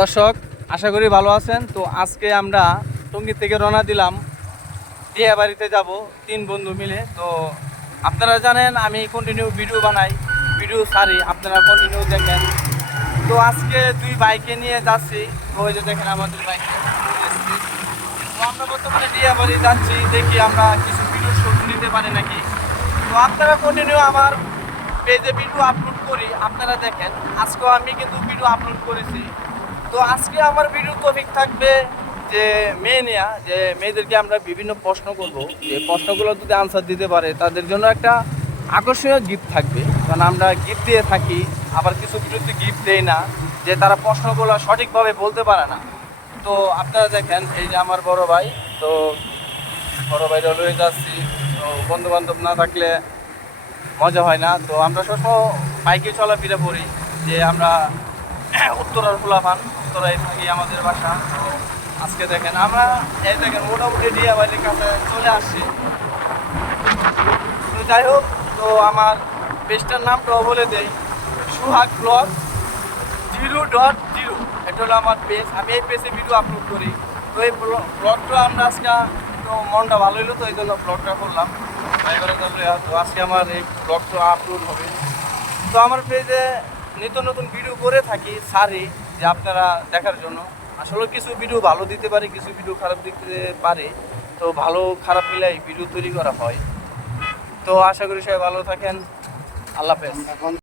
দর্শক, আশা করি ভালো আছেন। তো আজকে আমরা টঙ্গী থেকে রওনা দিলাম, বিয়ে বাড়িতে যাব 3 বন্ধু মিলে। তো আপনারা জানেন আমি কন্টিনিউ ভিডিও বানাই, ভিডিও ছাড়ি, আপনারা কন্টিনিউ দেখেন। তো আজকে 2 বাইকে নিয়ে যাচ্ছি। তো ওই যে দেখেন আমাদের বাইকে। তো আমরা বর্তমানে বিয়ে বাড়ি যাচ্ছি, দেখি আমরা কিছু ভিডিও শুট নিতে পারি নাকি। তো আপনারা কন্টিনিউ আমার পেজে ভিডিও আপলোড করি, আপনারা দেখেন। আজকেও আমি কিন্তু ভিডিও আপলোড করেছি। তো আজকে আমার ভিডিও টপিক থাকবে যে মেয়ে নেয়া, যে মেয়েদেরকে আমরা বিভিন্ন প্রশ্ন করব, যে প্রশ্নগুলো যদি আনসার দিতে পারে তাদের জন্য একটা আকর্ষণীয় গিফট থাকবে। কারণ আমরা গিফট দিয়ে থাকি, আবার কিছু ভিডিওতে গিফট দেই না, যে তারা প্রশ্নগুলো সঠিকভাবে বলতে পারে না। তো আপনারা দেখেন, এই যে আমার বড় ভাই, তো বড় ভাইরা লয়ে যাচ্ছি। তো বন্ধু বান্ধব না থাকলে মজা হয় না। তো আমরা সবসময় বাইকে চলাফেরা করি, যে আমরা উত্তরার ফুলাফান, উত্তরায় থাকি, আমাদের বাসা। তো আজকে দেখেন আমরা এই দেখেন মোটামুটি ডিয়াবাইলের কাছে চলে আসছি। তো যাই হোক, তো আমার পেজটার নামটাও বলে দেয়, সুহাগ ব্লগ 0.0। এটা হলো আমার পেজ, আমি এই পেজে ভিডিও আপলোড করি। তো এই ব্লগটা আমরা আজকে একটু মনটা ভালো হলো, তো এই জন্য ব্লগটা করলাম। তো আজকে আমার এই ব্লগটা আপলোড হবে। তো আমার পেজে নিত্য নতুন ভিডিও করে থাকি, সারি, যে আপনারা দেখার জন্য। আসলে কিছু ভিডিও ভালো দিতে পারে, কিছু ভিডিও খারাপ দিতে পারে। তো ভালো খারাপ মিলাই ভিডিও তৈরি করা হয়। তো আশা করি সবাই ভালো থাকেন। আল্লাহ হাফেজ।